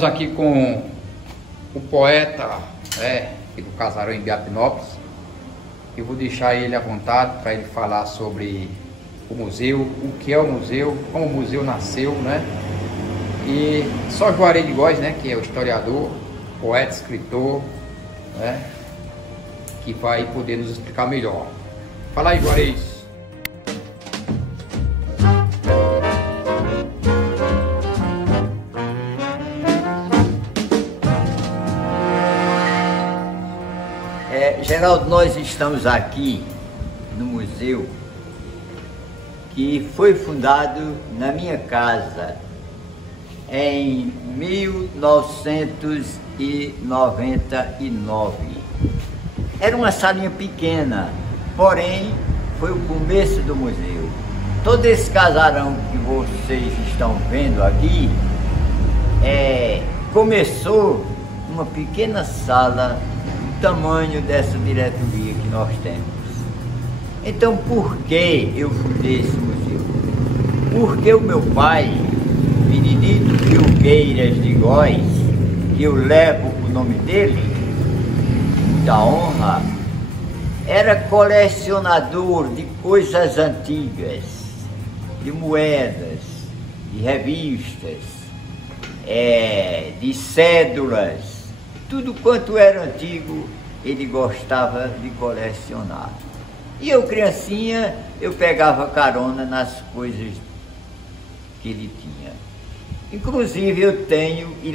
Estamos aqui com o poeta aqui do Casarão em Biapinópolis. Eu vou deixar ele à vontade para ele falar sobre o museu, o que é o museu, como o museu nasceu, né? E só Juarez de Góes, né, que é o historiador, poeta, escritor, né, que vai poder nos explicar melhor. Fala aí, Juarez. Geraldo, nós estamos aqui no museu que foi fundado na minha casa em 1999. Era uma salinha pequena, porém foi o começo do museu. Todo esse casarão que vocês estão vendo aqui começou numa pequena sala do tamanho dessa diretoria que nós temos. Então, por que eu fundei esse museu? Porque o meu pai, Benedito Filgueiras de Góes, que eu levo o nome dele, muita honra, era colecionador de coisas antigas, de moedas, de revistas, de cédulas, tudo quanto era antigo ele gostava de colecionar. E eu, criancinha, eu pegava carona nas coisas que ele tinha. Inclusive eu tenho e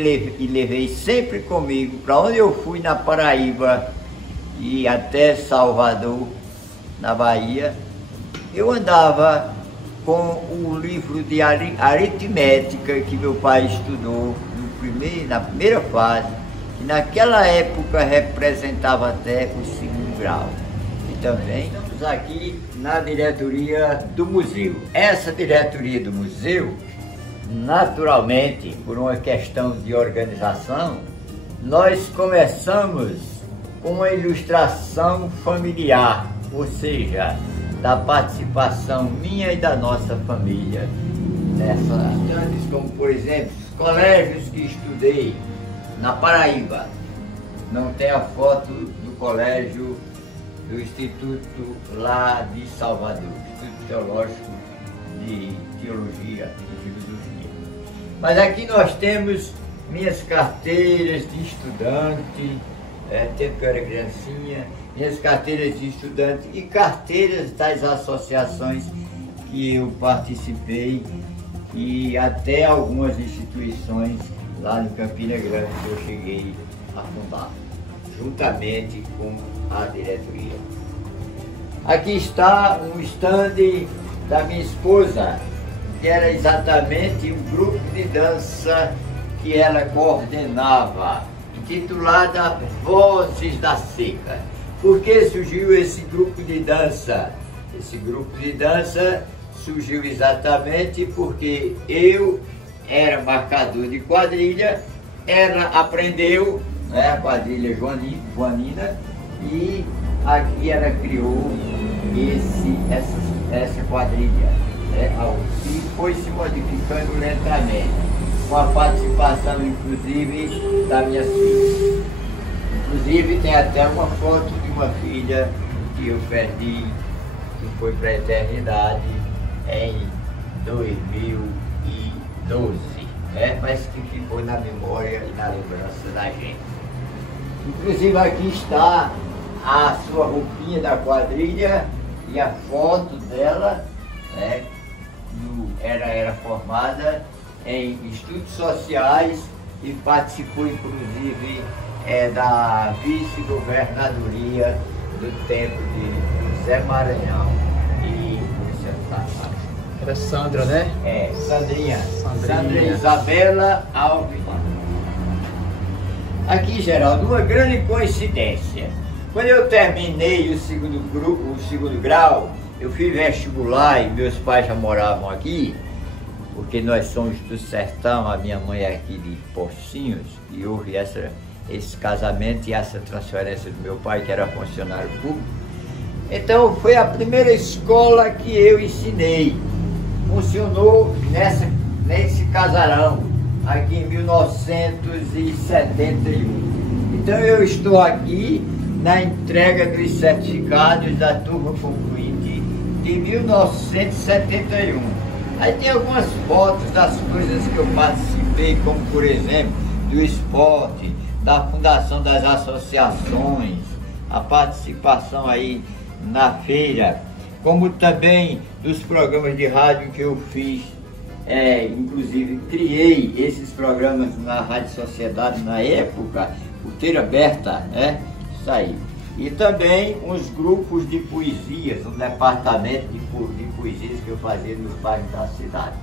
levei sempre comigo, para onde eu fui na Paraíba e até Salvador, na Bahia, eu andava com o livro de aritmética que meu pai estudou na primeira fase, que naquela época representava até o segundo grau. E também estamos aqui na diretoria do museu. Essa diretoria do museu, naturalmente, por uma questão de organização, nós começamos com uma ilustração familiar, ou seja, da participação minha e da nossa família nessas instantes, como por exemplo, os colégios que estudei na Paraíba. Não tem a foto do colégio do Instituto lá de Salvador, Instituto Teológico de Teologia e Filosofia. Mas aqui nós temos minhas carteiras de estudante, tempo que eu era criancinha, minhas carteiras de estudante e carteiras das associações que eu participei e até algumas instituições lá em Campina Grande que eu cheguei a fundar, juntamente com a diretoria. Aqui está um stand da minha esposa, que era exatamente um grupo de dança que ela coordenava, intitulada Vozes da Seca. Por que surgiu esse grupo de dança? Esse grupo de dança surgiu exatamente porque eu era marcador de quadrilha, ela aprendeu, né, a quadrilha joanina, e aqui ela criou essa quadrilha, e foi se modificando lentamente, com a participação inclusive das minhas filhas. Inclusive tem até uma foto de uma filha que eu perdi, que foi para a eternidade em 2012, mas que ficou na memória e na lembrança da gente. Inclusive aqui está a sua roupinha da quadrilha e a foto dela, era formada em estudos sociais e participou inclusive da vice-governadoria do tempo de Zé Maranhão e Luciano Tavares. Era Sandra, né? Sandrinha Isabela Alves. Aqui, Geraldo, uma grande coincidência. Quando eu terminei o segundo grau, eu fiz vestibular e meus pais já moravam aqui, porque nós somos do sertão, a minha mãe é aqui de Pocinhos, e houve esse casamento e essa transferência do meu pai, que era funcionário público. Então foi a primeira escola que eu ensinei. Funcionou nesse casarão, aqui em 1971. Então eu estou aqui na entrega dos certificados da turma concluinte de 1971. Aí tem algumas fotos das coisas que eu participei, como por exemplo, do esporte, da fundação das associações, a participação aí na feira, como também dos programas de rádio que eu fiz. Inclusive criei esses programas na Rádio Sociedade na época, Porteira Aberta, né? Isso aí. E também uns grupos de poesias, um departamento de poesias que eu fazia nos bairros da cidade.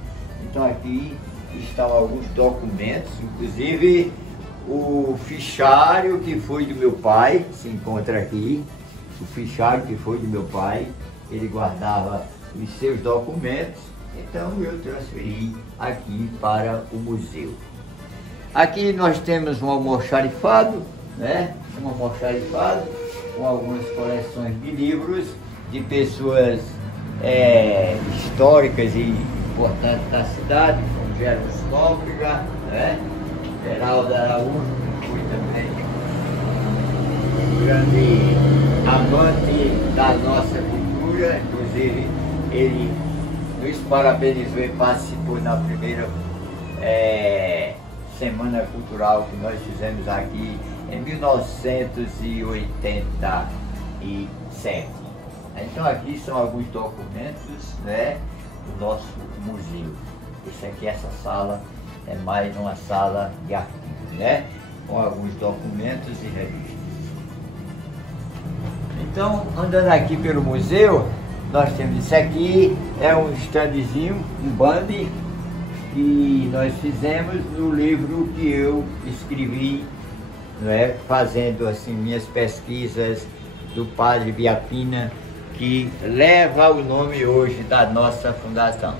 Então aqui estão alguns documentos, inclusive o fichário que foi do meu pai, se encontra aqui, o fichário que foi do meu pai, ele guardava os seus documentos, então eu transferi aqui para o museu. Aqui nós temos um almoxarifado, né? Um almoxarifado com algumas coleções de livros de pessoas históricas e importantes da cidade, como Geraldo Nóbrega, né? Geraldo Araújo, que foi também um grande amante da nossa cultura, inclusive ele nos parabenizou e participou na primeira Semana Cultural que nós fizemos aqui em 1987. Então aqui são alguns documentos, né, do nosso museu. Essa sala é mais uma sala de arquivos, né, com alguns documentos e revistas. Então, andando aqui pelo museu, nós temos isso aqui, é um standzinho, um bande, que nós fizemos no livro que eu escrevi, né, fazendo assim minhas pesquisas do Padre Biapina, que leva o nome hoje da nossa fundação.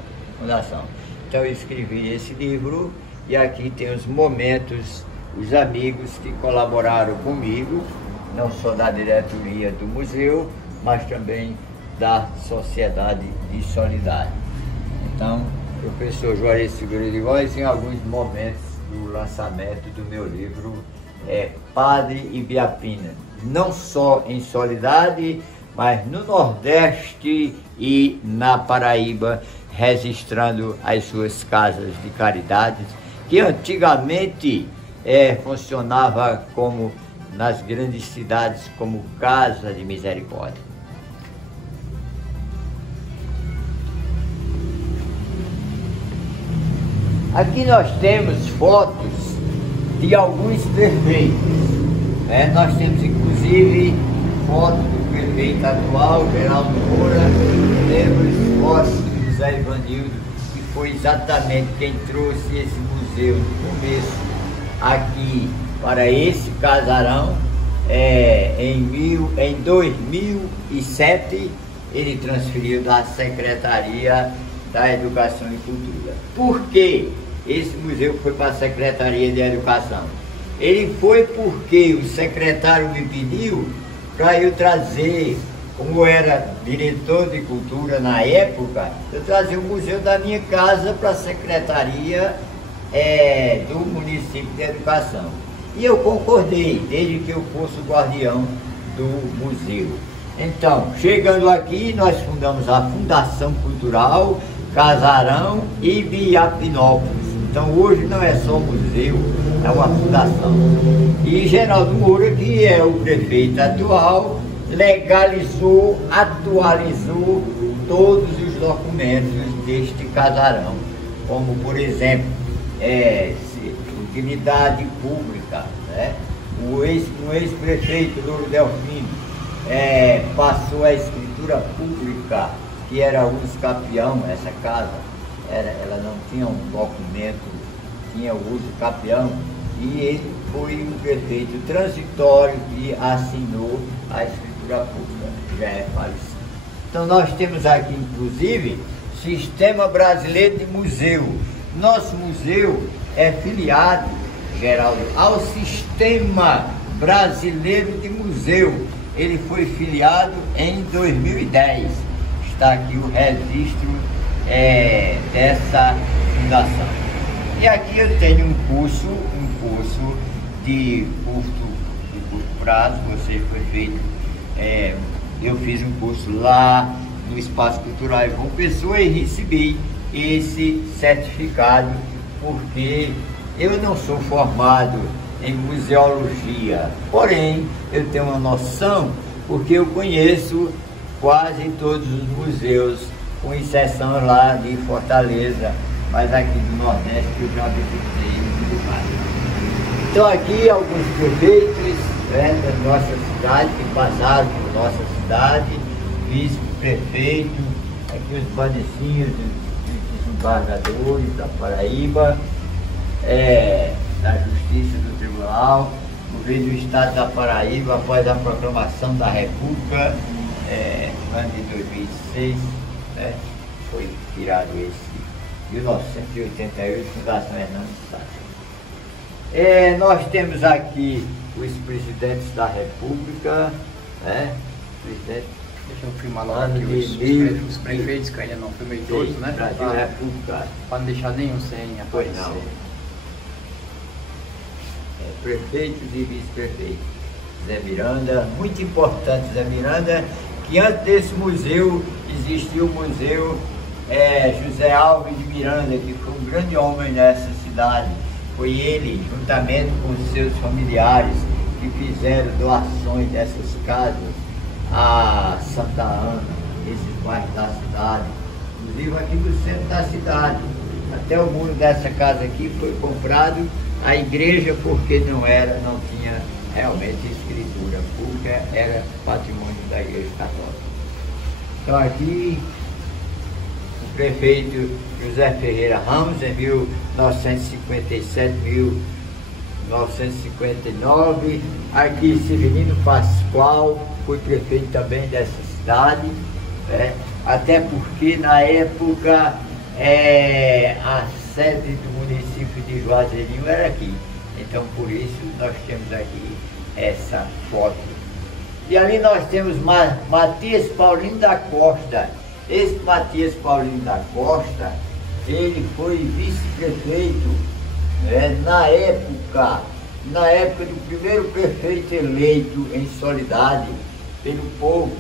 Então eu escrevi esse livro e aqui tem os momentos, os amigos que colaboraram comigo, não só da diretoria do museu, mas também da Sociedade de Solidariedade. Então, o professor Juarez Figueiredo de Góes, em alguns momentos do lançamento do meu livro Padre Ibiapina, não só em Soledade, mas no Nordeste e na Paraíba, registrando as suas casas de caridade, que antigamente funcionava como nas grandes cidades como Casa de Misericórdia. Aqui nós temos fotos de alguns prefeitos. Nós temos inclusive foto do prefeito atual, Geraldo Moura, temos fotos do José Ivanildo, que foi exatamente quem trouxe esse museu no começo aqui para esse casarão. Em 2007 ele transferiu da Secretaria da Educação e Cultura. Por que esse museu foi para a Secretaria de Educação? Ele foi porque o secretário me pediu para eu trazer, como eu era diretor de cultura na época, eu trazia o museu da minha casa para a Secretaria do Município de Educação. E eu concordei, desde que eu fosse o guardião do museu. Então, chegando aqui, nós fundamos a Fundação Cultural Casarão Ibiapinópolis. Então hoje não é só museu, é uma fundação. E Geraldo Moura, que é o prefeito atual, legalizou, atualizou todos os documentos deste casarão, como por exemplo, utilidade pública, né? O ex-prefeito Louro Delfino passou a escritura pública, que era o capião, essa casa, ela não tinha um documento, tinha o uso capião, e ele foi um prefeito transitório que assinou a escritura pública, que já é falecido. Então nós temos aqui, inclusive, Sistema Brasileiro de Museu. Nosso museu é filiado, Geraldo, ao Sistema Brasileiro de Museu. Ele foi filiado em 2010. Está aqui o registro dessa fundação. E aqui eu tenho um curso de curto prazo, você foi feito, eu fiz um curso lá no Espaço Cultural João Pessoa e recebi esse certificado, porque eu não sou formado em museologia, porém eu tenho uma noção, porque eu conheço quase todos os museus, com exceção lá de Fortaleza, mas aqui do Nordeste eu já visitei muito mais. Então aqui alguns prefeitos da nossa cidade, que passaram por nossa cidade, vice-prefeito, aqui os panecinhos dos desembargadores da Paraíba, da Justiça do Tribunal, governo do Estado da Paraíba, após a proclamação da República, no ano de 2006, foi tirado esse 1988, Fundação Hernando Sá. Nós temos aqui os presidentes da República, presidente. Deixa eu filmar logo aqui os prefeitos, que ainda não filmei todos, né? Brasil, República. Para não deixar nenhum sem aparecer. Pois não. Prefeitos e vice-prefeitos. Zé Miranda, muito importante Zé Miranda, que antes desse museu existia o museu José Alves de Miranda, que foi um grande homem nessa cidade. Foi ele, juntamente com os seus familiares, que fizeram doações dessas casas a Santa Ana, esses bairros da cidade, inclusive aqui do centro da cidade. Até o muro dessa casa aqui foi comprado a igreja, porque não tinha realmente escritura pública, era patrimônio da Igreja Católica. Então aqui o prefeito José Ferreira Ramos, em 1957, 1959, aqui Severino Pascoal, foi prefeito também dessa cidade, até porque na época a sede do município de Juazeirinho era aqui, então por isso nós temos aqui essa foto. E ali nós temos Matias Paulino da Costa. Esse Matias Paulino da Costa, ele foi vice-prefeito na época do primeiro prefeito eleito em Soledade pelo povo,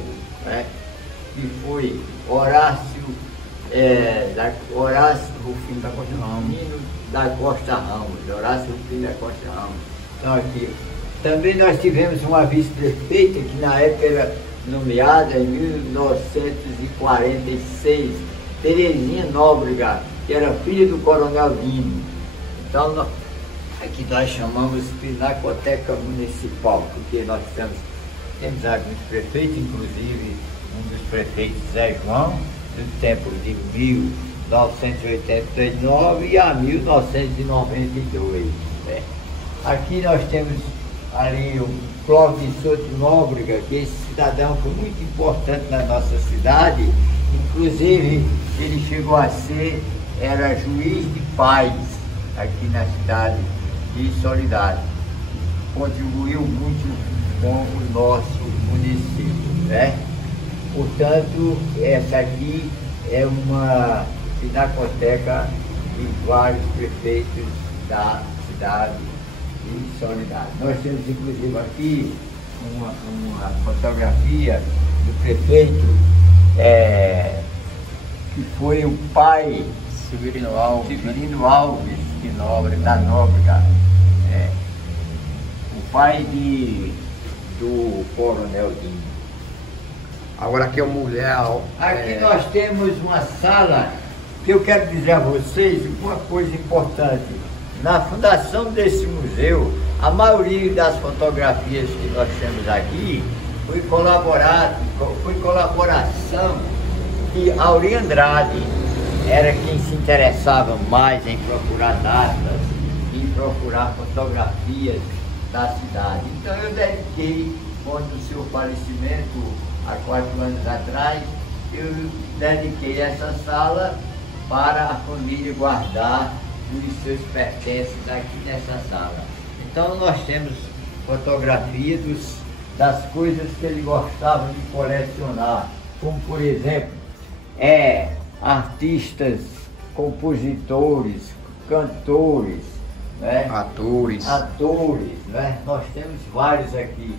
que foi Horácio Rufino da Costa Ramos, Horácio Rufino da Costa Ramos. Então aqui, também nós tivemos uma vice-prefeita que na época era nomeada em 1946, Terezinha Nóbrega, que era filha do Coronel Dino. Então aqui nós chamamos Pinacoteca Municipal, porque nós temos alguns prefeitos, inclusive um dos prefeitos Zé João, do tempo de 1989 e a 1992. Aqui nós temos ali o Clóvis Souto Nóbrega, que esse cidadão foi muito importante na nossa cidade, inclusive ele chegou a era juiz de paz aqui na cidade de Soledade. Contribuiu muito com o nosso município, Portanto, essa aqui é uma pinacoteca de vários prefeitos da cidade de Soledade. Nós temos inclusive aqui uma fotografia do prefeito, que foi o pai Severino Alves, da Nóbrega, o pai do Coronel Dino. Agora aqui é o museu. Aqui nós temos uma sala que eu quero dizer a vocês uma coisa importante. Na fundação desse museu, a maioria das fotografias que nós temos aqui foi colaboração de Auri Andrade, era quem se interessava mais em procurar datas, em procurar fotografias da cidade. Então eu dediquei, quando o seu falecimento, há 4 anos atrás, eu dediquei essa sala para a família guardar os seus pertences aqui nessa sala. Então nós temos fotografias das coisas que ele gostava de colecionar, como por exemplo, artistas, compositores, cantores, né? Atores. Né? Nós temos vários aqui.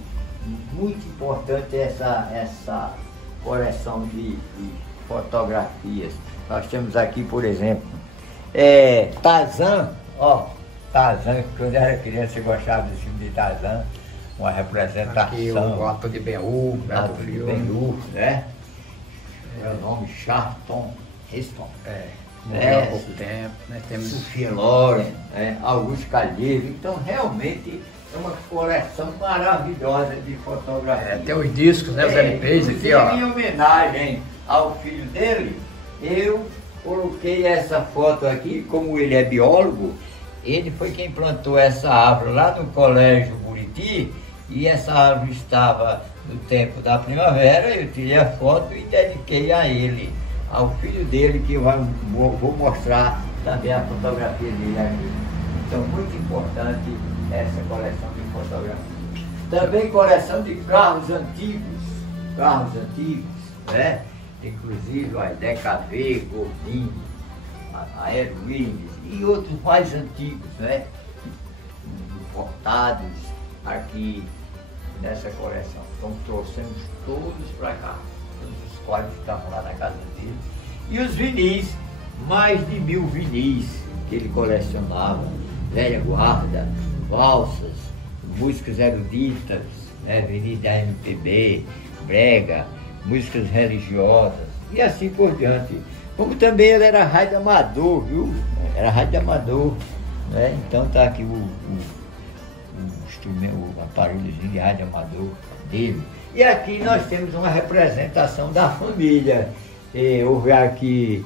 Muito importante essa coleção de fotografias. Nós temos aqui, por exemplo, Tarzan, Tarzan, quando eu era criança eu gostava desse filme de Tarzan, uma representação. Aqui o ator de Ben-Hur, ator de Ben-Hur, né? É o nome Charlton Heston. Morreu há pouco tempo. Nós temos Sophia Loren, Augusto Calheiro. Então, realmente, é uma coleção maravilhosa de fotografias. Tem os discos, né? Os LPs aqui, ó. Em homenagem ao filho dele, eu coloquei essa foto aqui, como ele é biólogo, ele foi quem plantou essa árvore lá no Colégio Buriti, e essa árvore estava no tempo da primavera, eu tirei a foto e dediquei a ele, ao filho dele, que eu vou mostrar também a fotografia dele aqui. Então, muito importante essa coleção de fotografias. Também coleção de carros antigos, né? Inclusive a DKV, Gordini, a Aero Williams e outros mais antigos, né? Importados aqui nessa coleção. Então trouxemos todos para cá, todos os quadros que estavam lá na casa dele. E os vinis, mais de 1000 vinis que ele colecionava, velha guarda, valsas, músicas eruditas, né? Vinis da MPB, brega, músicas religiosas e assim por diante. Como também ele era rádio amador, viu? Era rádio amador, né? Então tá aqui o instrumento, o aparelhozinho de rádio amador dele. E aqui nós temos uma representação da família. Houve aqui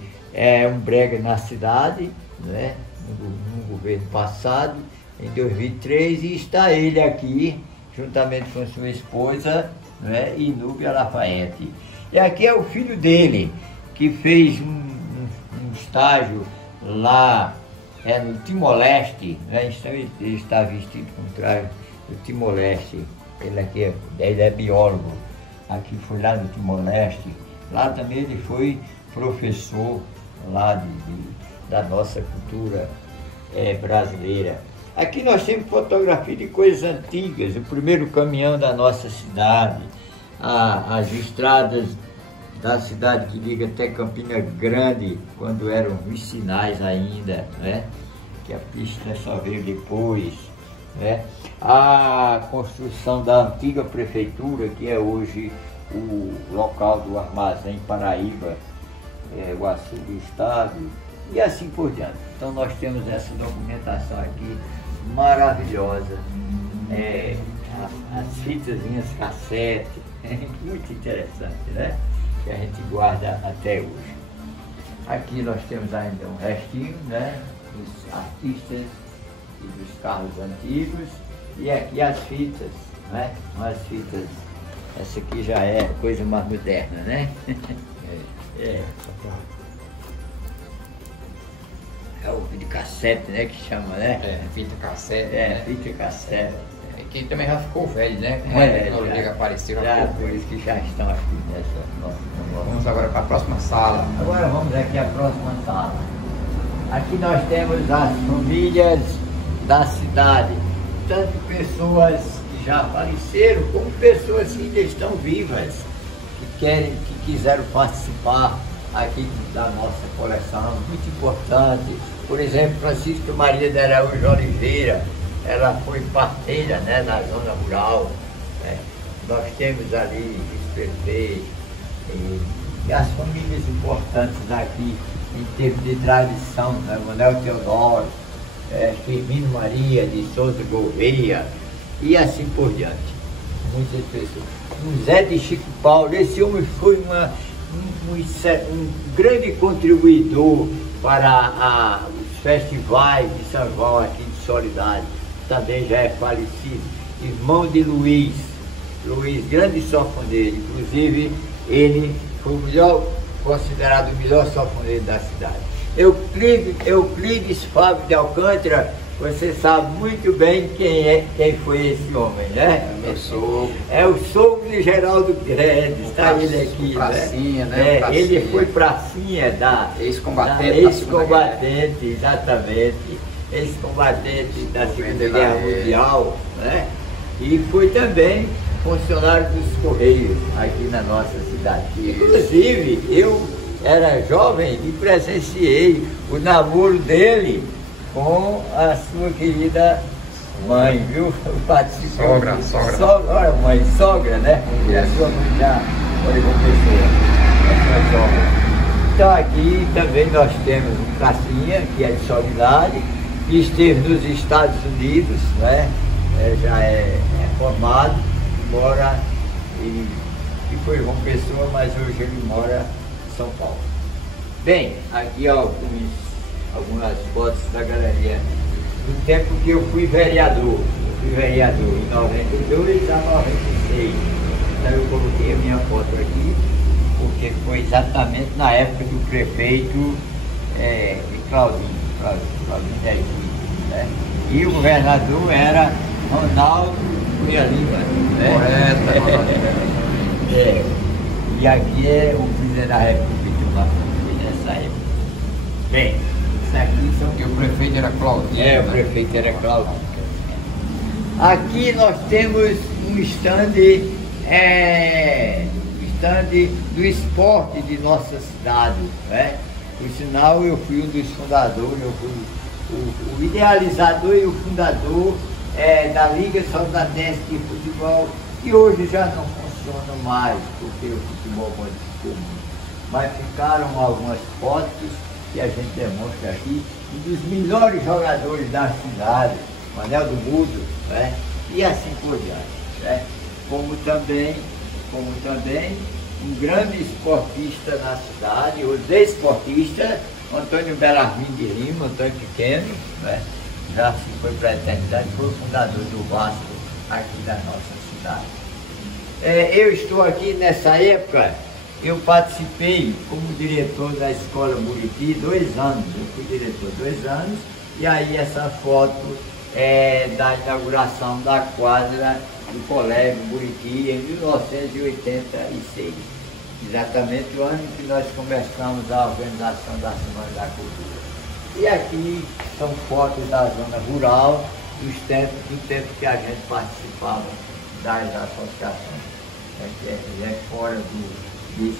um brega na cidade, né? No governo passado, em 2003, e está ele aqui, juntamente com sua esposa, né? Inúbia Lafayette. E aqui é o filho dele, que fez um estágio lá no Timor-Leste, né? Então ele está vestido com traje do Timor-Leste. Ele é biólogo, aqui foi lá no Timor-Leste. Lá também ele foi professor lá da nossa cultura brasileira. Aqui nós temos fotografia de coisas antigas, o primeiro caminhão da nossa cidade, as estradas da cidade que liga até Campina Grande, quando eram vicinais ainda, né? Que a pista só veio depois, né? A construção da antiga prefeitura, que é hoje o local do Armazém Paraíba, o Açude do Estado, e assim por diante. Então nós temos essa documentação aqui maravilhosa, as fitazinhas cassete, muito interessante, né? Que a gente guarda até hoje. Aqui nós temos ainda um restinho, né? Dos artistas e dos carros antigos, e aqui as fitas, né? As fitas, essa aqui já é coisa mais moderna, né? É o videocassete, né, que chama, né? Fita cassete. Né? Fita cassete. Que também já ficou velho, né? Com a tecnologia que apareceu. Por isso que já estão aqui nessa nossa. Vamos agora para a próxima sala. Agora vamos aqui à próxima sala. Aqui nós temos as famílias da cidade, tanto pessoas que já faleceram, como pessoas que ainda estão vivas, que quiseram participar aqui da nossa coleção, muito importante. Por exemplo, Francisca Maria de Araújo Oliveira, ela foi parteira, né, na zona rural, né? Nós temos ali Espertei e as famílias importantes aqui em termos de tradição, né? Manuel Teodoro, Firmino Maria de Souza Gouveia e assim por diante. Muitas pessoas. O Zé de Chico Paulo, esse homem foi um grande contribuidor para os festivais de São João aqui de Soledade. Também já é falecido. Irmão de Luiz, grande sanfoneiro. Inclusive, ele foi considerado o melhor sanfoneiro da cidade. Euclides Fábio de Alcântara Você sabe muito bem quem foi esse homem, né? É meu sogro. É o sogro de Geraldo Guedes, está ele aqui, pracinha, né? Pracinha. Ele foi pracinha da ex-combatente ex-combatente, exatamente, ex-combatente da Segunda Guerra Mundial, né? E foi também funcionário dos Correios aqui na nossa cidade. Inclusive, eu era jovem e presenciei o namoro dele com a sua querida mãe, viu? Sogra. Olha, mãe, sogra, né? E a sua mãe já foi uma pessoa, a sua sogra. Então aqui também nós temos um pracinha, que é de Solidade, que esteve nos Estados Unidos, né? Já é formado, mora e foi uma pessoa, mas hoje ele mora em São Paulo. Bem, aqui ó, algumas fotos da galeria do tempo que eu fui vereador. Em 92 a 96. Então eu coloquei a minha foto aqui, porque foi exatamente na época do prefeito Claudinho Neguinho, né? E o governador era Ronaldo Cunha Lima, né? Correto. E aqui é o presidente da República, nessa época. Bem, isso aqui são... E o prefeito era Claudinho. O prefeito era Claudinho. Aqui nós temos um stand do esporte de nossa cidade, né? Por sinal, eu fui um dos fundadores, eu fui o idealizador e o fundador da Liga Soldadense de Futebol, que hoje já não funciona mais, porque o futebol modificou muito. Mas ficaram algumas fotos que a gente demonstra aqui, dos melhores jogadores da cidade, Manel do Mudo, né? E assim por diante, né? Como também um grande esportista na cidade, o desportista, Antônio Belarmino de Lima, Antônio Pequeno, né? Já se foi para a eternidade, foi o fundador do Vasco aqui da nossa cidade. Eu estou aqui nessa época, eu participei como diretor da Escola Buriti 2 anos, eu fui diretor 2 anos, e aí essa foto é da inauguração da quadra do Colégio Buriti em 1986, exatamente o ano que nós começamos a organização da Semana da Cultura. E aqui são fotos da zona rural, do tempo que a gente participava das associações. É fora disso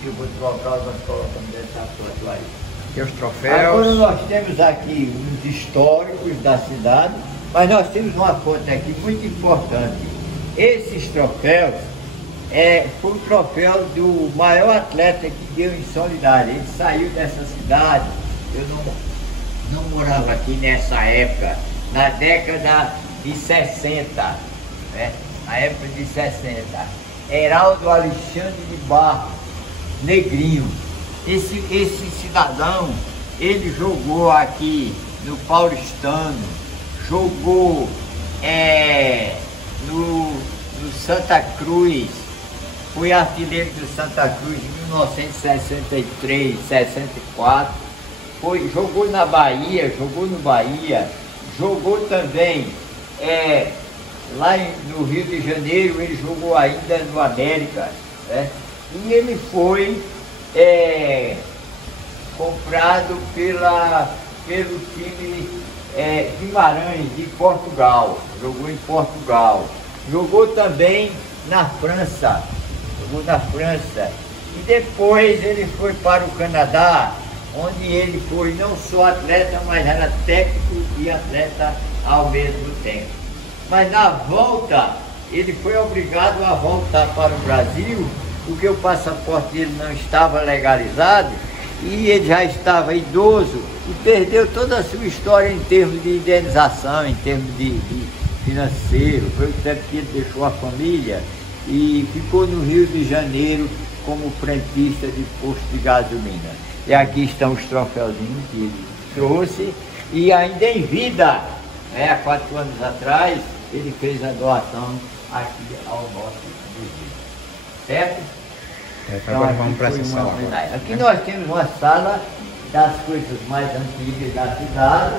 que eu vou trocar, nós colocamos essa foto aí. Aqui os troféus. Agora nós temos aqui uns históricos da cidade, mas nós temos uma foto aqui muito importante. Esses troféus foi o troféu do maior atleta que deu em Solidade. Ele saiu dessa cidade, eu não morava aqui nessa época, na década de 60, né? Na época de 60. Heraldo Alexandre de Barros, Negrinho. Esse cidadão, ele jogou aqui no Paulistano, jogou no Santa Cruz, foi artilheiro do Santa Cruz em 1963, 64, jogou na Bahia, jogou no Bahia, jogou também lá no Rio de Janeiro, ele jogou ainda no América, né? E ele foi comprado pelo time Guimarães de Portugal, jogou em Portugal, jogou também na França, e depois ele foi para o Canadá, onde ele foi não só atleta, mas era técnico e atleta ao mesmo tempo. Mas na volta, ele foi obrigado a voltar para o Brasil, porque o passaporte dele não estava legalizado e ele já estava idoso e perdeu toda a sua história em termos de indenização, em termos de financeiro. Foi o tempo que ele deixou a família e ficou no Rio de Janeiro como frentista de posto de gasolina. E aqui estão os troféuzinhos que ele trouxe e ainda em vida, há 4 anos atrás, ele fez a doação aqui ao nosso museu. Certo? Então, agora vamos para essa sala. Aqui nós temos uma sala das coisas mais antigas da cidade,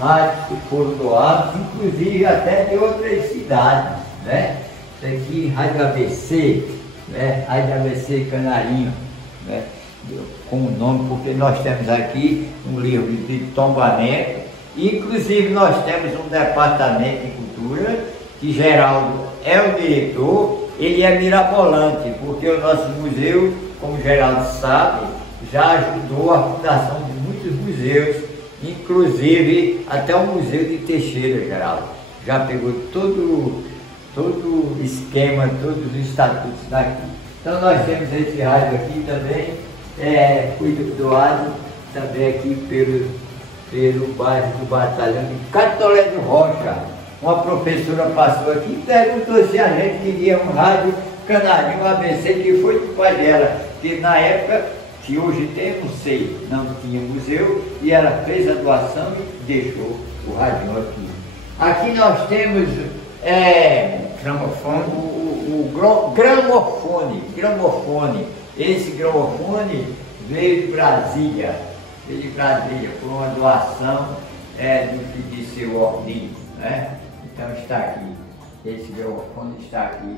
rádios que foram doados, inclusive até de outras cidades, né? Isso aqui, Rádio ABC, né? Rádio ABC Canarinho, né? Com o nome, porque nós temos aqui um livro de Tombaneco, inclusive nós temos um departamento de cultura, que Geraldo é o diretor, ele é mirabolante, porque o nosso museu, como Geraldo sabe, já ajudou a fundação de muitos museus, inclusive até o Museu de Teixeira, Geraldo. Já pegou todo o esquema, todos os estatutos daqui. Então nós temos esse rádio aqui também, foi doado também aqui pelo bairro do Batalhão de Catolé do Rocha. Uma professora passou aqui e perguntou se a gente queria um rádio Canarinho ABC, que foi do pai dela, que na época, que hoje tem, não sei, não tinha museu, e ela fez a doação e deixou o rádio aqui. Aqui nós temos Gramofone. o gramofone. Esse gramofone veio de Brasília, por uma doação do que disse o Ordem, né? Então está aqui, esse gramofone está aqui,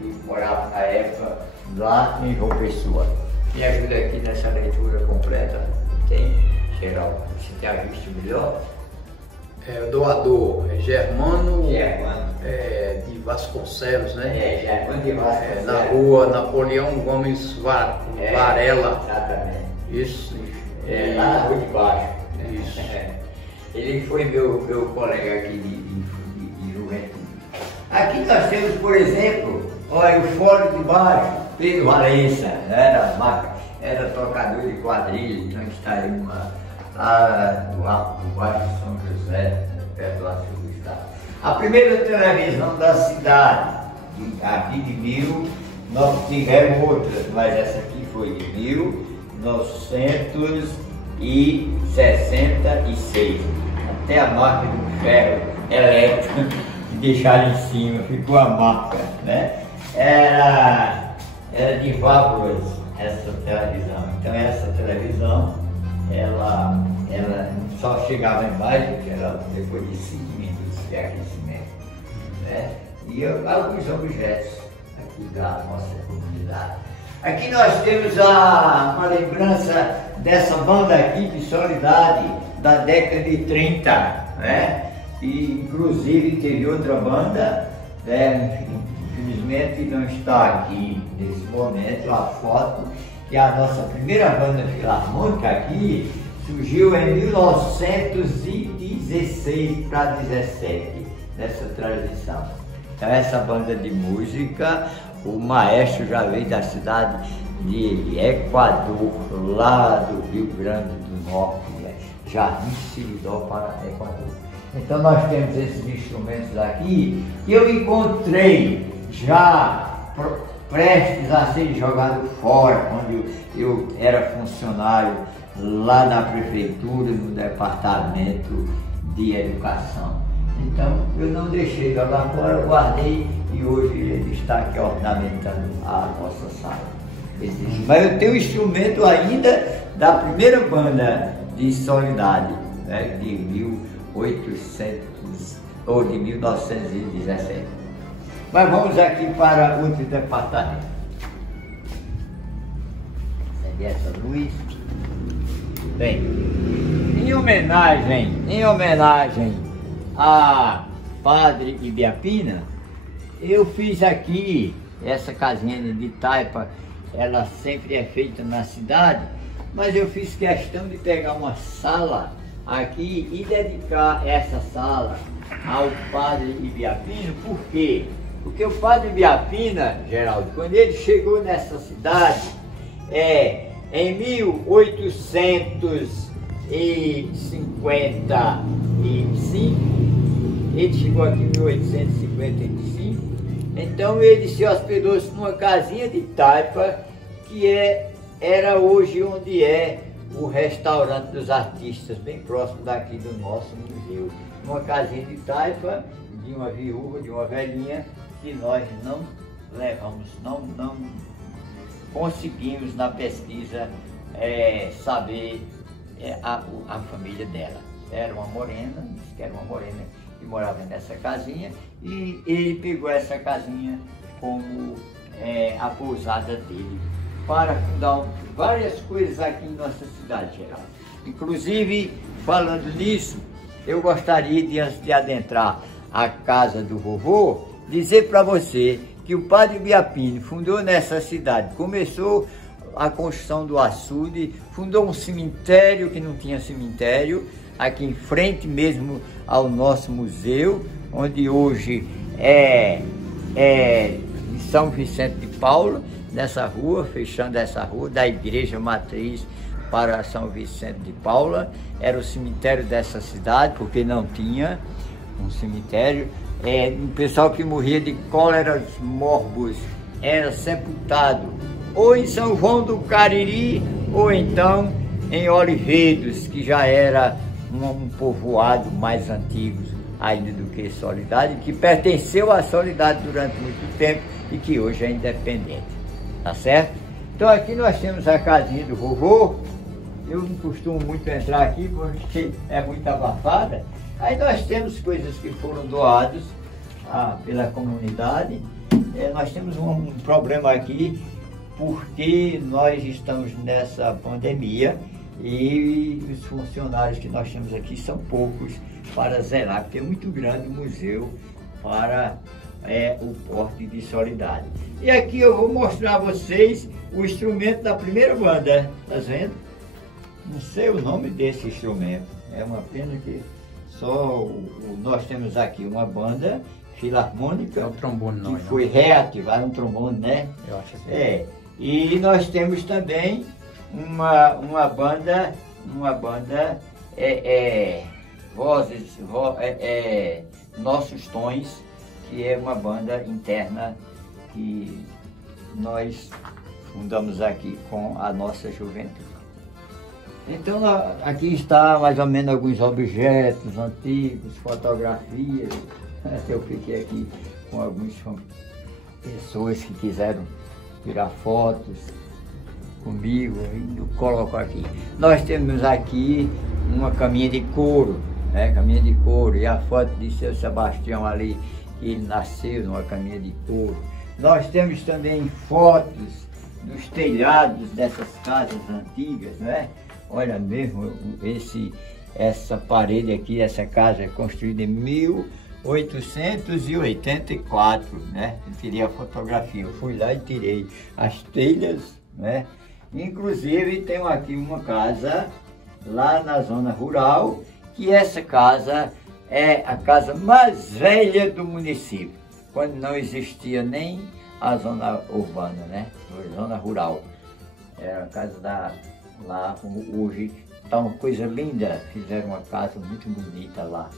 eu morava na época lá em João Pessoa. Me ajuda aqui nessa leitura completa, tem, Geraldo, você tem a vista melhor? O doador é Germano Germano. De Vasconcelos, né? Germano de Vasconcelos. Na rua Napoleão Gomes Varela. Exatamente. Isso. Lá na rua de baixo. Isso. Ele foi meu colega aqui de juventude. Aqui nós temos, por exemplo, olha, o Fórum de Baixo, Pedro Valença, era tocador de quadrilha, então está aí lá do bairro São José, perto do Açúcar do Estado. A primeira televisão da cidade, aqui de 1900, tivemos outras, mas essa aqui foi de 1966, até a marca do ferro elétrico que deixaram em cima, ficou a marca, né? Era de válvulas essa televisão, então essa televisão ela só chegava embaixo, que era depois de 5 minutos de aquecimento, né? E alguns objetos aqui da nossa comunidade. Aqui nós temos uma lembrança dessa banda aqui de Solidade da década de 30, né? E inclusive teve outra banda, infelizmente não está aqui nesse momento a foto, que a nossa primeira banda filarmônica aqui surgiu em 1916 para 17, nessa transição. Então essa banda de música, o maestro já veio da cidade de Equador, lá do Rio Grande do Norte, Jardim Seridó para Equador. Então nós temos esses instrumentos aqui que eu encontrei já prestes a serem jogados fora, quando eu era funcionário lá na prefeitura, no departamento de educação. Então eu não deixei jogar fora, eu guardei e hoje ele está aqui ornamentando a nossa sala. Mas eu tenho o instrumento ainda da primeira banda de Solidade, né, de 1917. Mas vamos aqui para outro departamento. Acender essa luz. Bem, em homenagem a Padre Ibiapina, eu fiz aqui essa casinha de taipa. Ela sempre é feita na cidade, mas eu fiz questão de pegar uma sala aqui e dedicar essa sala ao Padre Ibiapina. Por quê? Porque o Padre Ibiapina, Geraldo, quando ele chegou nessa cidade, em 1855, ele chegou aqui em 1855, então ele se hospedou-se numa casinha de taipa, que era hoje onde é o restaurante dos artistas, bem próximo daqui do nosso museu. Uma casinha de taipa, de uma viúva, de uma velhinha, que nós não levamos, não conseguimos na pesquisa saber a família dela. era uma morena, disse que era uma morena que morava nessa casinha, e ele pegou essa casinha como a pousada dele, para fundar várias coisas aqui em nossa cidade, Geraldo. Inclusive, falando nisso, eu gostaria de, antes de adentrar a casa do vovô, dizer para você que o padre Biapino fundou nessa cidade, começou a construção do açude, fundou um cemitério que não tinha cemitério, aqui em frente mesmo ao nosso museu, onde hoje é São Vicente de Paulo, nessa rua, fechando essa rua, da igreja matriz para São Vicente de Paula, era o cemitério dessa cidade, porque não tinha um cemitério. O pessoal que morria de cóleras morbus era sepultado ou em São João do Cariri, ou então em Oliveiros, que já era um povoado mais antigo ainda do que Soledade, que pertenceu à Soledade durante muito tempo e que hoje é independente, tá certo? Então aqui nós temos a casinha do vovô. Eu não costumo muito entrar aqui porque é muito abafada. Aí nós temos coisas que foram doadas pela comunidade. Nós temos um problema aqui, porque nós estamos nessa pandemia e os funcionários que nós temos aqui são poucos para zelar, porque é muito grande o museu para o porte de Soledade. E aqui eu vou mostrar a vocês o instrumento da primeira banda, tá vendo? Não sei o nome desse instrumento, é uma pena que só nós temos aqui uma banda filarmônica, é um trombone, que foi reativada, um trombone, né? Eu acho assim. E nós temos também uma banda Nossos Tons, que é uma banda interna que nós fundamos aqui com a nossa juventude. Então aqui está mais ou menos alguns objetos antigos, fotografias. Eu fiquei aqui com algumas pessoas que quiseram tirar fotos comigo, e eu coloco aqui. Nós temos aqui uma caminha de couro, caminha de couro, e a foto de seu Sebastião ali, que ele nasceu numa caminha de couro. Nós temos também fotos dos telhados dessas casas antigas, né? Olha mesmo, essa parede aqui, essa casa é construída em 1884, né? Eu tirei a fotografia, eu fui lá e tirei as telhas, né? Inclusive tem aqui uma casa lá na zona rural, que essa casa é a casa mais velha do município, quando não existia nem a zona urbana, né? A zona rural. Era a casa lá, como hoje está uma coisa linda, fizeram uma casa muito bonita lá,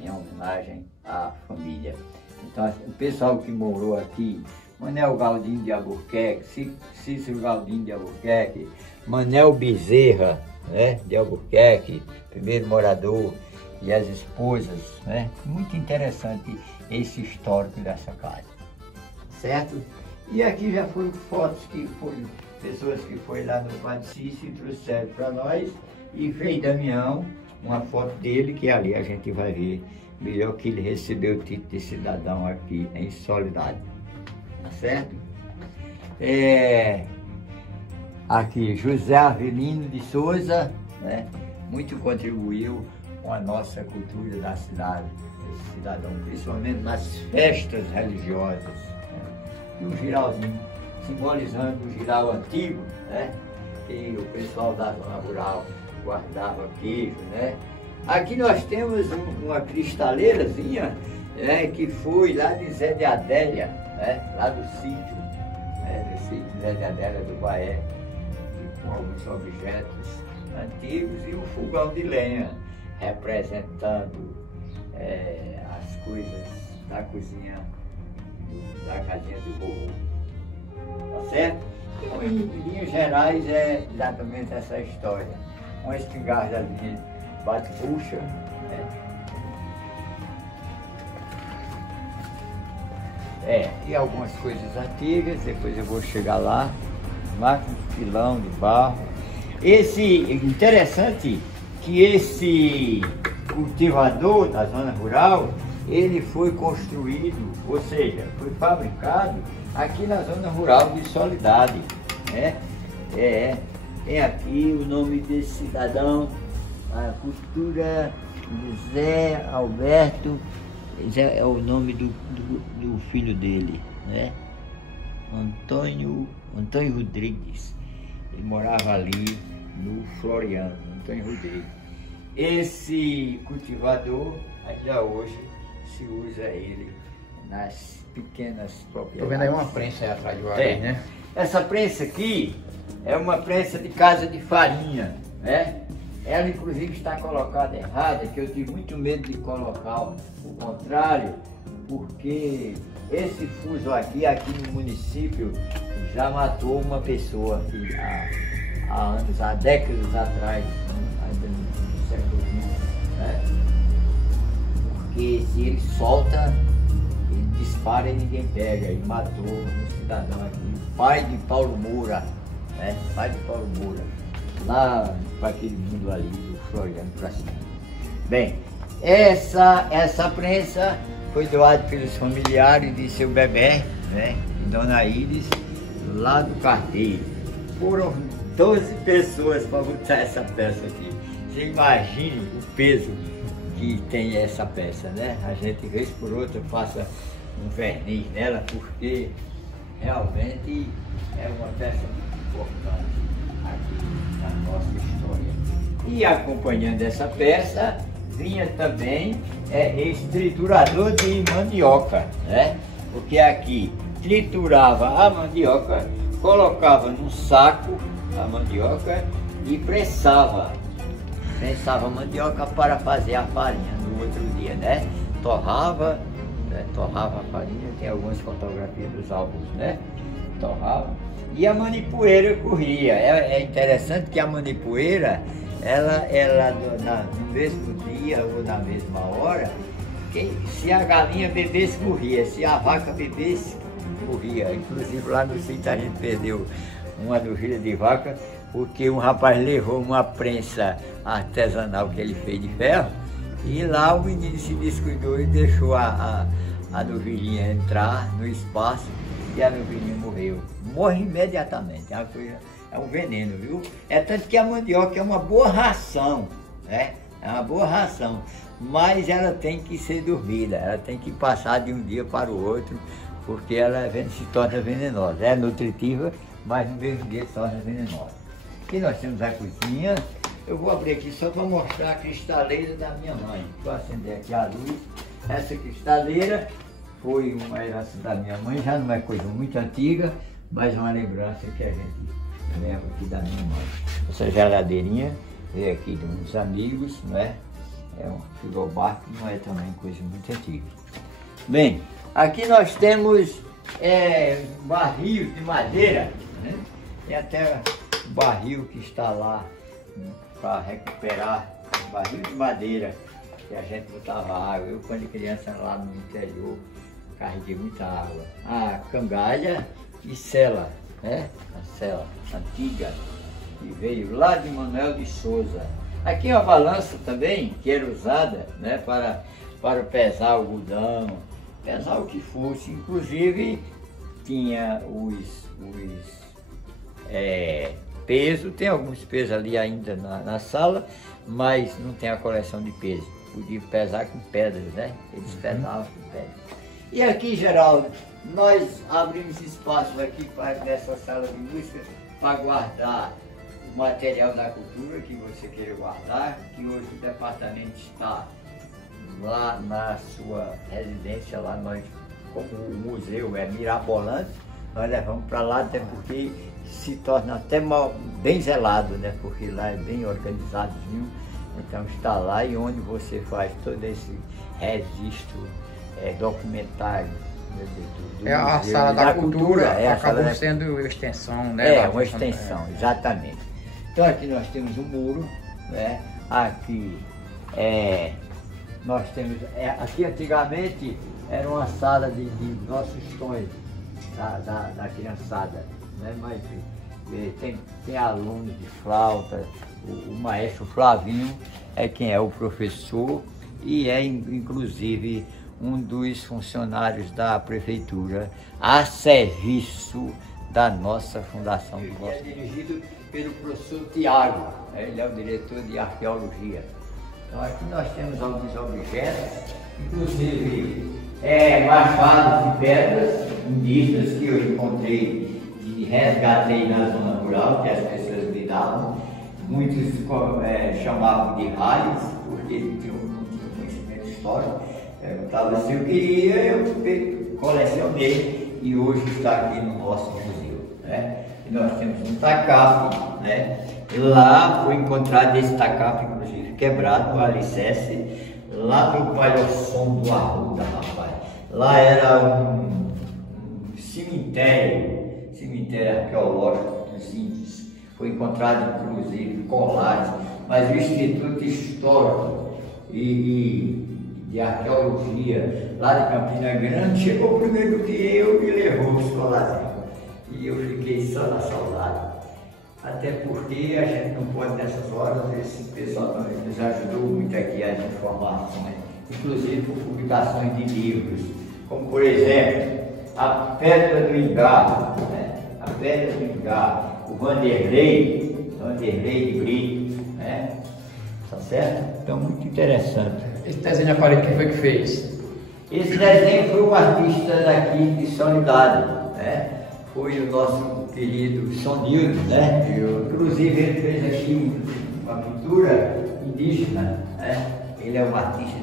em homenagem à família. Então o pessoal que morou aqui, Manel Galdino de Albuquerque, Cícero Galdino de Albuquerque, Manel Bezerra, né, de Albuquerque, primeiro morador, e as esposas, né? Muito interessante esse histórico dessa casa, certo? E aqui já foram fotos que foram pessoas que foram lá no Padre Cícero e trouxeram para nós, e Frei Damião, uma foto dele, que ali a gente vai ver melhor, que ele recebeu o título de cidadão aqui em Soledade, tá certo? Aqui José Avelino de Souza, né? Muito contribuiu com a nossa cultura da cidade, esse cidadão, principalmente nas festas religiosas, né? E o Giraldinho, simbolizando o giral antigo, né? Que o pessoal da zona rural guardava queijo, né? Aqui nós temos uma cristaleirazinha, né? Que foi lá de Zé de Adélia, né? Lá do sítio, do sítio Zé de Adélia do Baé, com alguns objetos antigos, e um fogão de lenha representando as coisas da cozinha, da casinha do vovô. Tá certo? Então, em linhas gerais, é exatamente essa história. Uma espingarda ali, bate-bucha, né? E algumas coisas antigas, depois eu vou chegar lá, máquinas de pilão de barro. Interessante que esse cultivador da zona rural, ele foi construído, ou seja, foi fabricado aqui na zona rural de Soledade, né? Tem aqui o nome desse cidadão, a cultura Zé Alberto, Zé é o nome do filho dele, né? Antônio Rodrigues. Ele morava ali no Floriano, Antônio Rodrigues. Esse cultivador, ainda hoje, se usa ele nas pequenas propriedades. Tô vendo aí uma prensa aí atrás de vocês, né? Essa prensa aqui é uma prensa de casa de farinha, né? Ela inclusive está colocada errada, que eu tive muito medo de colocar o contrário, porque esse fuso aqui no município, já matou uma pessoa aqui há anos, há décadas atrás, ainda no século XX, né? Porque se ele solta, ele dispara e ninguém pega, e matou um cidadão aqui, pai de Paulo Moura, né? Pai de Paulo Moura, lá para aquele mundo ali, do Floriano para cima. Bem, essa prensa foi doada pelos familiares de seu bebê, né? Dona Iris, lá do Carteiro. Foram 12 pessoas para botar essa peça aqui. Você imagine o peso que tem essa peça, né? A gente, vez por outra, passa um verniz nela, porque realmente é uma peça muito importante aqui na nossa história. E acompanhando essa peça, vinha também esse triturador de mandioca, né? Porque aqui triturava a mandioca, colocava num saco a mandioca e prensava a mandioca para fazer a farinha no outro dia, né? Torrava a farinha, tem algumas fotografias dos álbuns, né? Torrava. E a manipoeira corria. É interessante que a manipoeira, ela no mesmo dia ou na mesma hora, se a galinha bebesse, morria. Se a vaca bebesse, morria. Inclusive lá no sítio a gente perdeu uma novilha de vaca, porque um rapaz levou uma prensa artesanal que ele fez de ferro, e lá o menino se descuidou e deixou a novilhinha entrar no espaço, e a novilhinha morreu. Morre imediatamente, é um veneno, viu? É tanto que a mandioca é uma boa ração, né? É uma boa ração, mas ela tem que ser dormida, ela tem que passar de um dia para o outro, porque ela se torna venenosa. É nutritiva, mas no mesmo dia se torna venenosa. Aqui nós temos a cozinha. Eu vou abrir aqui só para mostrar a cristaleira da minha mãe. Vou acender aqui a luz. Essa cristaleira foi uma herança da minha mãe, já não é coisa muito antiga, mas uma lembrança que a gente leva aqui da minha mãe. Essa geladeirinha veio aqui de uns amigos, não é? É um frigobar que não é também coisa muito antiga. Bem, aqui nós temos barril de madeira, né? Tem até barril que está lá para recuperar, barril de madeira que a gente botava água. Eu, quando criança, lá no interior, carreguei muita água. A cangalha e sela, né? A sela antiga, que veio lá de Manuel de Souza. Aqui é uma balança também, que era usada, né, para pesar o algodão, pesar o que fosse. Inclusive, tinha os peso, tem alguns pesos ali ainda na sala, mas não tem a coleção de peso. Podia pesar com pedras, né? Eles pesavam com pedras. E aqui, Geraldo, nós abrimos espaço aqui nessa sala de música para guardar o material da cultura que você queira guardar, que hoje o departamento está lá na sua residência, lá nós, como o museu é mirabolante, nós levamos para lá, até porque se torna até bem zelado, né? Porque lá é bem organizadozinho, então está lá, e onde você faz todo esse registro documentário do a museu, sala da cultura acabou sendo sendo extensão, né? uma extensão, exatamente. Então aqui nós temos um muro, né? Aqui nós temos, aqui antigamente era uma sala de nossos sonhos da criançada, né? Mas tem alunos de flauta, o maestro Flavinho é quem é o professor e é inclusive um dos funcionários da prefeitura a serviço da nossa Fundação do Vosso. É dirigido pelo professor Tiago, ele é o diretor de arqueologia. Então aqui nós temos alguns objetos, inclusive machados de pedras indígenas que eu encontrei e resgatei na zona rural, que as pessoas me davam. Muitos chamavam de raios, porque não tinham conhecimento histórico. Perguntava se eu queria, eu colecionei e hoje está aqui no nosso museu. Né? E nós temos um tacape, né? Lá foi encontrado esse tacape, inclusive quebrado, o alicerce, lá no Palhoção do Arruda, rapaz. Lá era um cemitério arqueológico dos índios. Foi encontrado, inclusive, colares, mas o Instituto Histórico e de Arqueologia lá de Campina Grande chegou primeiro do que eu e levou os colares. E eu fiquei só na saudade. Até porque a gente não pode, nessas horas, esse pessoal nos ajudou muito aqui as informações, inclusive por publicações de livros, como por exemplo, a Pedra do Ingá, né? A Pedra do Ingá, o Vanderlei de Brito, né? Tá certo? Então, muito interessante. Esse desenho de aparelho, quem foi que fez? Esse desenho foi um artista daqui de Soledade, né? Foi o nosso querido Sonildo, né? Inclusive ele fez aqui uma pintura indígena, né? Ele é um artista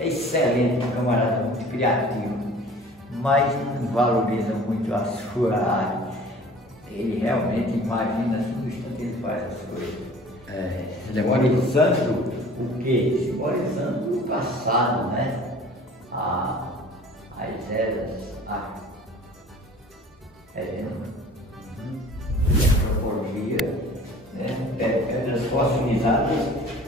excelente, um camarada muito criativo, mas não valoriza muito a sua arte. Ele realmente imagina assim, no instante ele faz as coisas. Simbolizando o quê? Simbolizando o passado, né? As eras, antropologia, né? Pedras fossilizadas,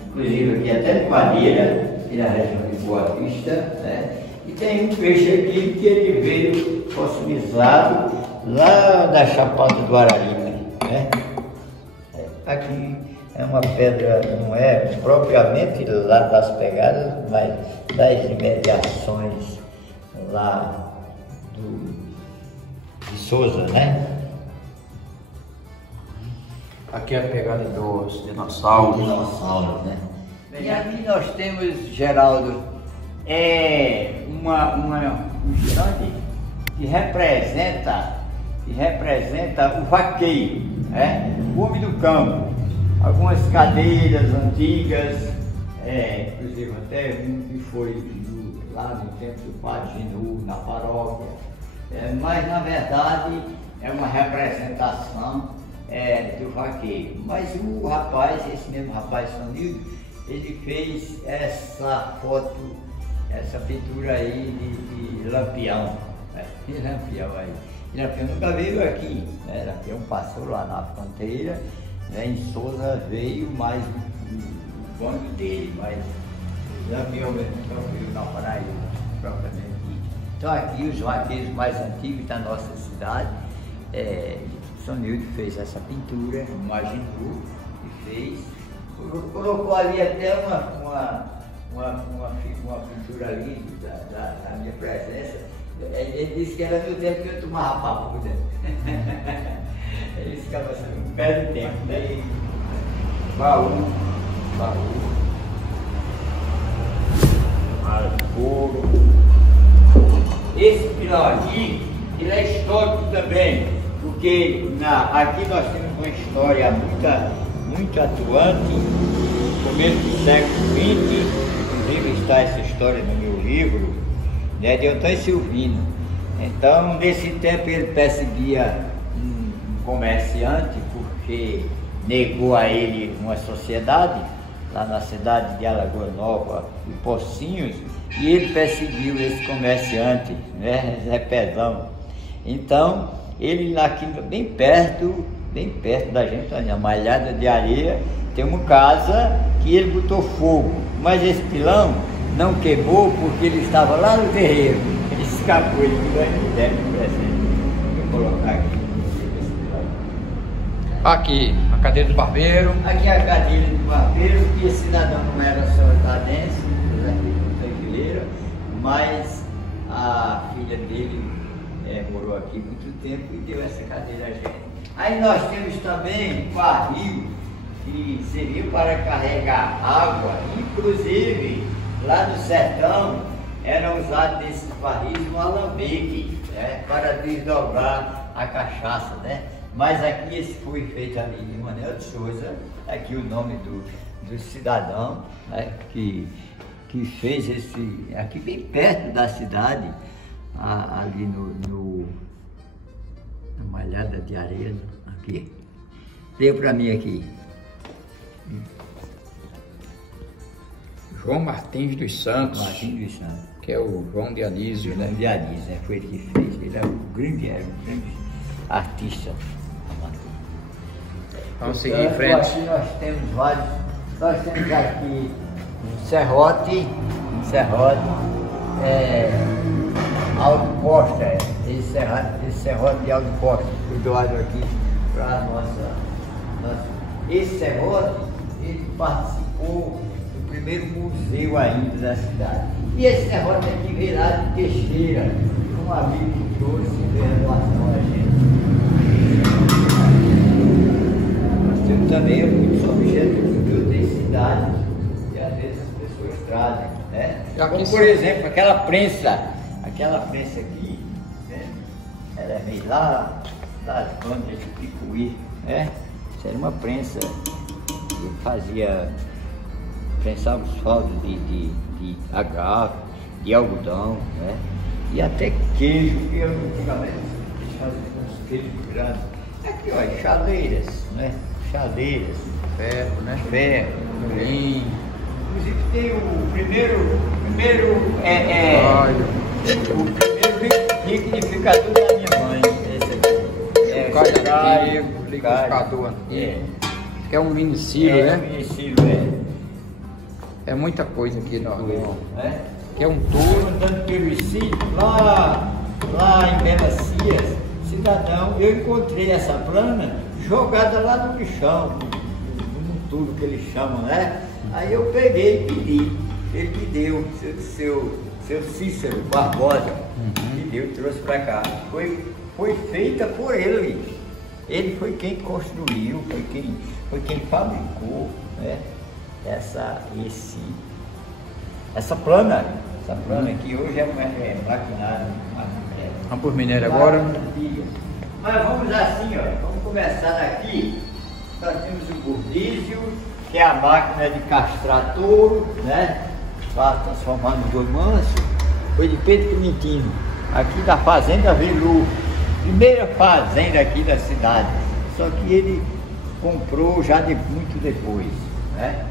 inclusive aqui até de madeira, aqui na região de Boa Vista, né? E tem um peixe aqui que ele veio fossilizado lá da Chapada do Araripe, né? Aqui é uma pedra, não é propriamente lá das pegadas, mas das imediações lá de Souza, né? Aqui é a pegada dos dinossauros. Né? E aqui nós temos, Geraldo, um estande que representa o vaqueiro, né? O homem do campo. Algumas cadeiras antigas, inclusive até um que foi lá no tempo do Padre Ginu, na paróquia, mas na verdade é uma representação do vaqueiro. Mas o rapaz, esse mesmo rapaz Sonildo, ele fez essa foto, essa pintura aí de Lampião, Lampião aí. Lampião nunca veio aqui, né? Lampião passou lá na fronteira, né? Em Souza veio mais o bando dele, mas Lampião mesmo nunca veio na Paraíba, propriamente dito. Então aqui os vaqueiros mais antigos da nossa cidade, Sonildo fez essa pintura, imaginou e fez, colocou ali até uma pintura ali da minha presença. Ele disse que era no tempo que eu tomava papuda. Ele ficava assim, um pé de tempo, né? Baú. Couro. Esse pilão aqui, ele é histórico também, porque aqui nós temos uma história muito atuante, no começo do século XX, inclusive está essa história no meu livro, né, de Antônio Silvino. Então, nesse tempo ele perseguia um comerciante porque negou a ele uma sociedade lá na cidade de Alagoa Nova e Pocinhos, e ele perseguiu esse comerciante, né, Zé Pezão. Então, ele aqui bem perto da gente, na Malhada de Areia, tem uma casa que ele botou fogo, mas esse pilão não queimou porque ele estava lá no terreiro. Ele escapou, ele ficou aí dentro do presente. Vou colocar aqui esse pilão. Aqui, a cadeira do barbeiro. Aqui é a cadeira do barbeiro, que esse cidadão não era sordadense, mas a filha dele morou aqui muito tempo e deu essa cadeira a gente. Aí nós temos também um barril que serviu para carregar água, inclusive lá no sertão era usado desses barris um alambique, para desdobrar a cachaça, né? Mas aqui esse foi feito ali de Manuel de Souza, aqui o nome do cidadão, né? que fez esse, aqui bem perto da cidade, ali na Malhada de Areia, aqui. Deu para mim aqui. João Martins dos Santos. Martins dos Santos. Que é o João Dionísio, né? Dionísio, né? Foi ele que fez. Ele era um grande artista. Vamos seguir em frente. Aqui nós temos vários. Nós temos aqui um serrote, Aldo Costa, esse serrote de Aldo Costa, foi doado aqui para a nossa. Esse serrote, ele participou do primeiro museu ainda da cidade. E esse serrote aqui veio lá de Teixeira, um amigo que trouxe em relação a gente. Nós temos também muitos objetos de outras cidades que às vezes as pessoas trazem, né? Como, por exemplo, aquela prensa aqui, né? Ela é meio lá das bandas de Picuí, né? Isso era uma prensa que fazia, prensava os faldos de agave, de algodão, né? E até queijo, que eu antigamente fazia uns queijos grandes. Aqui, ó, chaleiras, né? Chaleiras. Ferro, né? Ferro. Molinho. Inclusive tem o primeiro liquidificador da minha mãe. Esse aqui. Liquidificador aqui. Que é um minicílio, né? Um minicílio, É muita coisa aqui, não. Que é um touro. Andando pelo sítio, lá em Melancias, cidadão, eu encontrei essa plana jogada lá no lixão, num tubo que eles chamam, né? Aí eu peguei e pedi. Ele me deu, seu Cícero Barbosa, me deu e trouxe para cá. Foi feita por ele. Ele foi quem construiu, foi quem fabricou, né? Essa plana que hoje é maquinário. Vamos por minério agora. Mas vamos assim, ó, vamos começar daqui. Nós temos o Gordísio, que é a máquina de castrar touro, né? Para transformar no boi manso. Foi de Pedro Pimentino, aqui da Fazenda Velu, primeira fazenda aqui da cidade. Só que ele comprou já muito depois, né?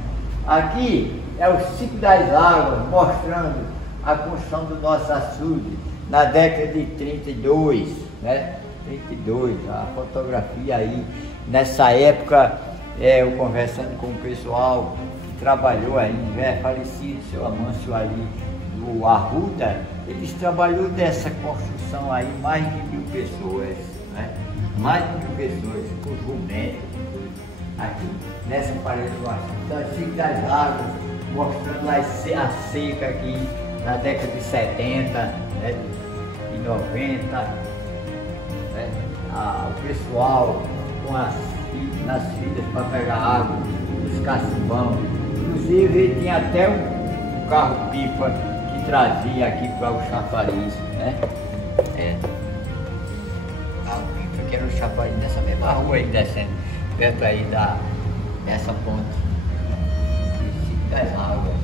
Aqui é o Ciclo das Águas, mostrando a construção do nosso açude na década de 32, né? 32, a fotografia aí. Nessa época, eu conversando com o pessoal que trabalhou ainda, já é falecido, seu Amâncio ali, do Arruda, eles trabalhou dessa construção aí, mais de 1000 pessoas, né? Mais de 1000 pessoas, com jumento, aqui, nessa parede do açude, Ciclo das Águas, mostrando a seca aqui na década de 70, né? De 90, né? O pessoal com nas filhas para pegar água, os cacimbão. Inclusive tinha até um carro-pipa que trazia aqui para o chafariz, né? Carro-pipa que era o chafariz nessa mesma rua aí descendo, perto aí dessa ponte. Das águas.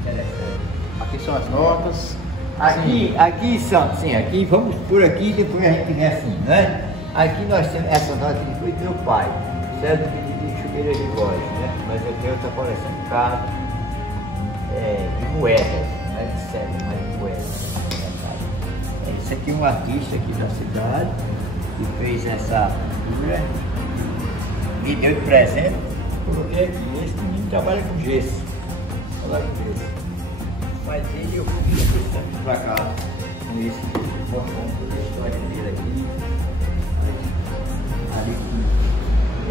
Interessante. Aqui são as notas. Aqui são, sim, aqui vamos por aqui e depois a gente vem assim, né? Aqui nós temos essa nota que foi do meu pai, César de Chuveira de Góis, né? Mas eu tenho outra coleção de carro de moedas, não é de série, mas de moedas. Esse aqui é um artista aqui da cidade que fez essa figura, me deu de presente, coloquei aqui. Esse menino trabalha com gesso, mas ele eu fui pensando pra cá com esse, contando toda a história dele aqui. Ali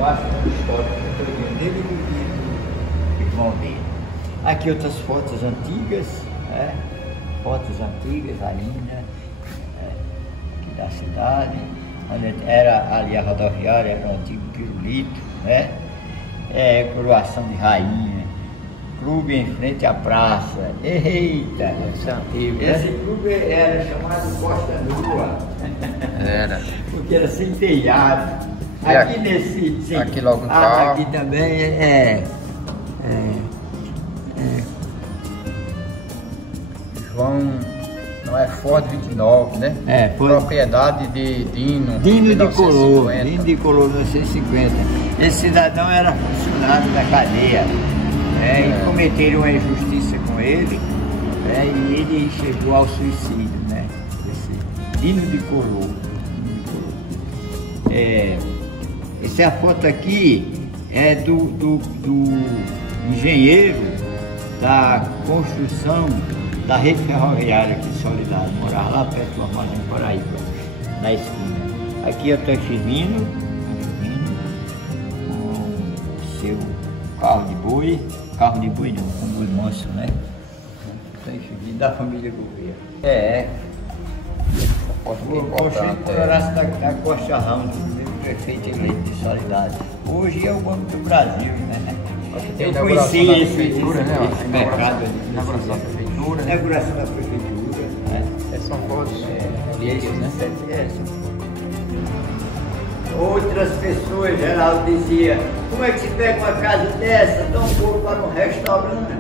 bastante histórico dele e do irmão dele. Aqui outras fotos antigas, né? Fotos antigas ainda, aqui da cidade, onde era ali a rodoviária, era o antigo pirulito, né? Coroação de rainha, clube em frente à praça. Eita! Esse é antigo, Esse né? clube era chamado Costa Nua. Era. Porque era sem telhado. E Aqui nesse. Sim. Aqui logo no carro. Aqui também João, não é Ford 29, né? Foi. Propriedade de Dino. Dino de Color, 1950. Dino de Color 1950. Esse cidadão era funcionário da cadeia, e cometeram uma injustiça com ele, e ele chegou ao suicídio, né? Esse Dino de Color. Essa é a foto aqui, do engenheiro da construção da rede ferroviária aqui de Soledade, morava lá perto do Armazém Paraíba, na esquina. Aqui eu estou Firmino, com seu carro de boi não, com boi monstro, né? Estou Firmino, da família Gouveia. O Conselho Horácio da Costa Ramos, o prefeito eleito de Soledade. Hoje é o Banco do Brasil, né? Eu conheci esse mercado ali. Inauguração da prefeitura, né? Inauguração da prefeitura, né? São fotos antigas, né? Outras pessoas, Geraldo dizia, como é que se pega uma casa dessa, tão boa para um restaurante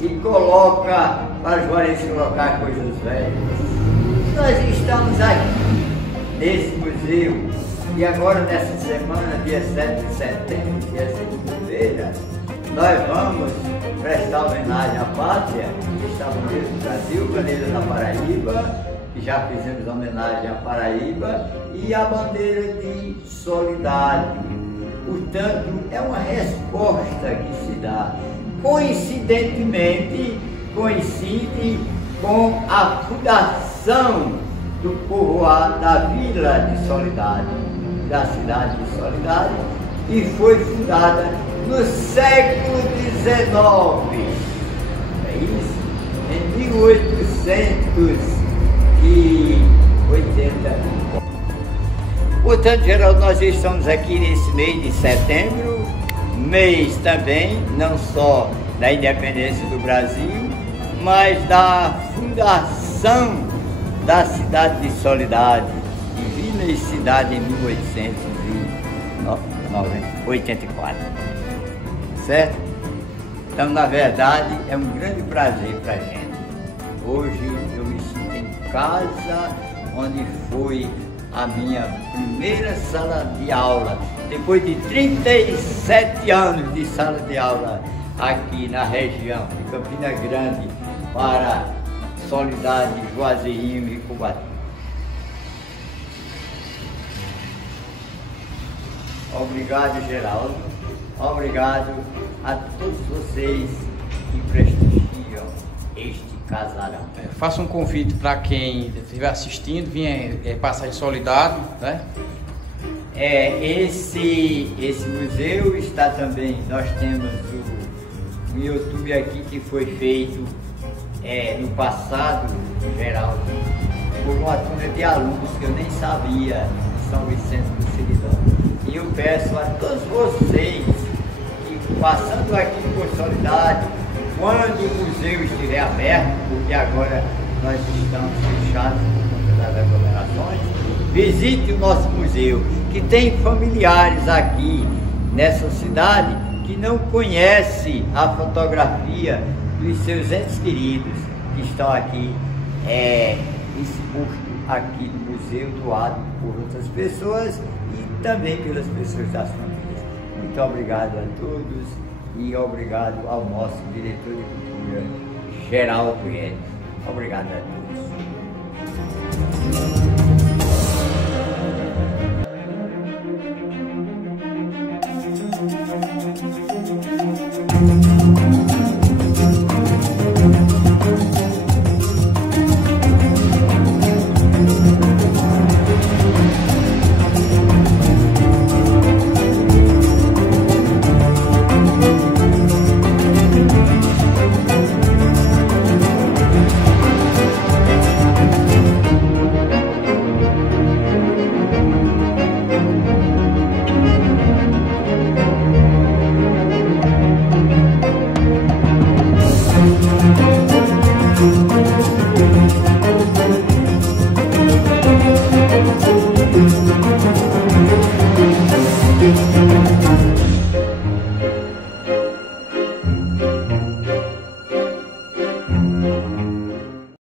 e coloca para os valentes colocar coisas velhas? Nós estamos aqui nesse museu e agora nessa semana, dia 7 de setembro, que é segunda-feira, nós vamos prestar homenagem à pátria, que está no meio do Brasil, bandeira da Paraíba, que já fizemos homenagem à Paraíba, e a bandeira de Soledade. Portanto, é uma resposta que se dá. Coincidentemente, coincide com a fundação do povoado da Vila de Soledade, da cidade de Soledade, e foi fundada no século XIX. É isso? Em 1880. Portanto, Geraldo, nós estamos aqui nesse mês de setembro, mês também, não só da independência do Brasil, mas da fundação da cidade de Soledade, de Vila e Cidade em 1884. Certo? Então, na verdade, é um grande prazer para a gente. Hoje eu me sinto em casa, onde foi a minha primeira sala de aula, depois de 37 anos de sala de aula aqui na região de Campina Grande para Soledade, Juazeirinho e Cubatu. Obrigado, Geraldo. Obrigado a todos vocês que prestigiam este casarão. Faço um convite para quem estiver assistindo, vinha passar em Soledade, né? Esse museu está também, nós temos um YouTube aqui que foi feito no passado, Geraldo, por uma turma de alunos que eu nem sabia de São Vicente do Seridó. E eu peço a todos vocês que, passando aqui por Soledade, quando o museu estiver aberto, porque agora nós estamos fechados por conta das aglomerações, visite o nosso museu, que tem familiares aqui nessa cidade que não conhece a fotografia dos seus entes queridos que estão aqui exposto aqui no museu, doado por outras pessoas e também pelas pessoas das famílias. Muito obrigado a todos e obrigado ao nosso diretor de cultura, Geraldo Guedes. Obrigado a todos.